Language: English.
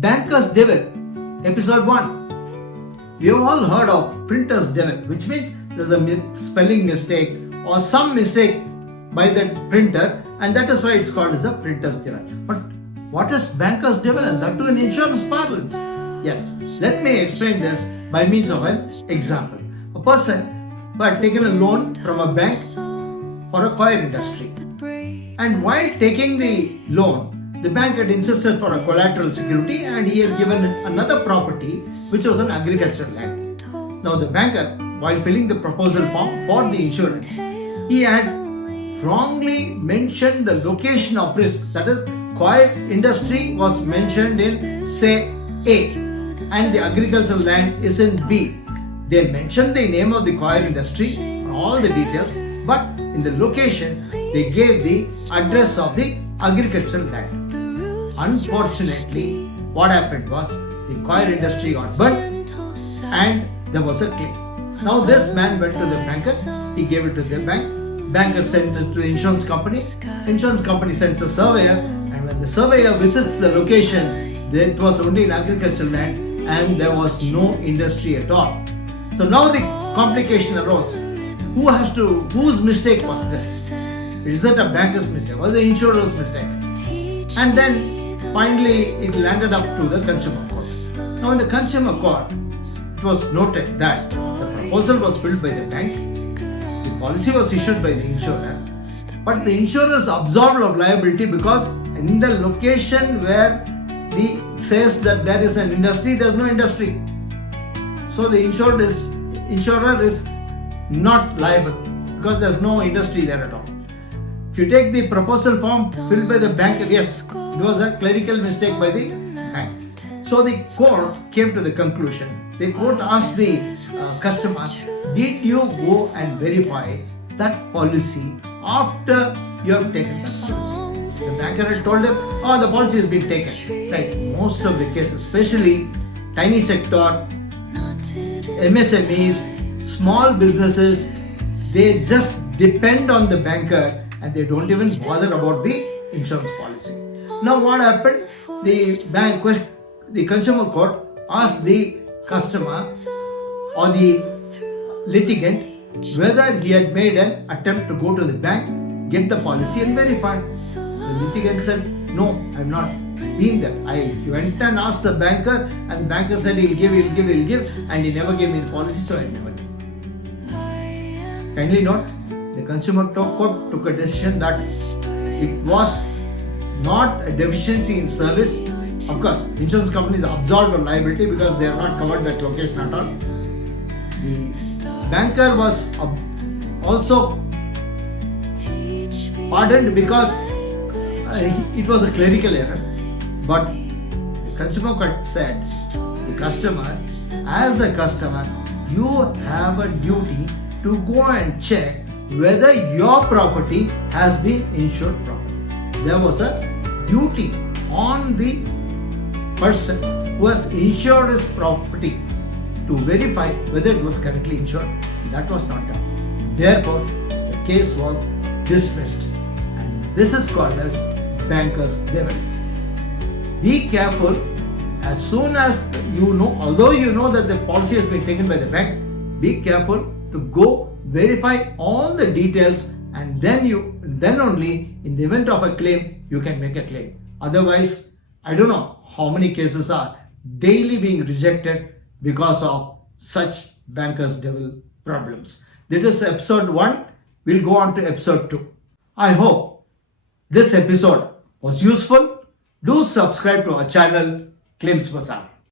Banker's Devil, episode 1. We have all heard of Printer's Devil, which means there's a spelling mistake or some mistake by the printer, and that is why it's called as a Printer's Devil. But what is Banker's Devil, and that too in insurance parlance? Yes, let me explain this by means of an example. A person who had taken a loan from a bank for a coir industry, and while taking the loan, the bank had insisted for a collateral security and he had given another property which was an agricultural land. Now the banker, while filling the proposal form for the insurance, he had wrongly mentioned the location of risk. That is, coir industry was mentioned in say A and the agricultural land is in B. They mentioned the name of the coir industry and all the details, but in the location they gave the address of the agricultural land. Unfortunately, what happened was the coir industry got burnt and there was a claim. Now this man went to the banker, he gave it to the bank, banker sent it to the insurance company sends a surveyor, and when the surveyor visits the location, it was only an agricultural land and there was no industry at all. So now the complication arose. Whose mistake was this? Is it a banker's mistake or the insurer's mistake? And then finally it landed up to the consumer court. Now in the consumer court, it was noted that the proposal was filled by the bank, the policy was issued by the insurer, but the insurer is absolved of liability because in the location where the says that there is an industry, there is no industry. So the insurer is not liable because there is no industry there at all. If you take the proposal form filled by the banker, yes, it was a clerical mistake by the bank. So the court came to the conclusion. The court asked the customer, did you go and verify that policy after you have taken that policy? The banker had told him, the policy has been taken. Right, most of the cases, especially tiny sector, MSMEs, small businesses, they just depend on the banker and they don't even bother about the insurance policy. Now what happened? The consumer court asked the customer or the litigant whether he had made an attempt to go to the bank, get the policy and verify. The litigant said, no, I have not been there. I went and asked the banker and the banker said he'll give and he never gave me the policy, so I never did. Kindly note, the consumer court took a decision that it was not a deficiency in service. Of course, insurance companies are absolved of liability because they have not covered that location at all. The banker was also pardoned because it was a clerical error. But the consumer court said, the customer, as a customer, you have a duty to go and check whether your property has been insured properly. There was a duty on the person who has insured his property to verify whether it was correctly insured. That was not done. Therefore, the case was dismissed. And this is called as Banker's Devil. Be careful as soon as you know, although you know that the policy has been taken by the bank, be careful to go verify all the details, and then only in the event of a claim you can make a claim. Otherwise, I don't know how many cases are daily being rejected because of such Banker's Devil problems. This is episode 1. We'll go on to episode 2. I hope this episode was useful. Do subscribe to our channel, Claims Bazaar.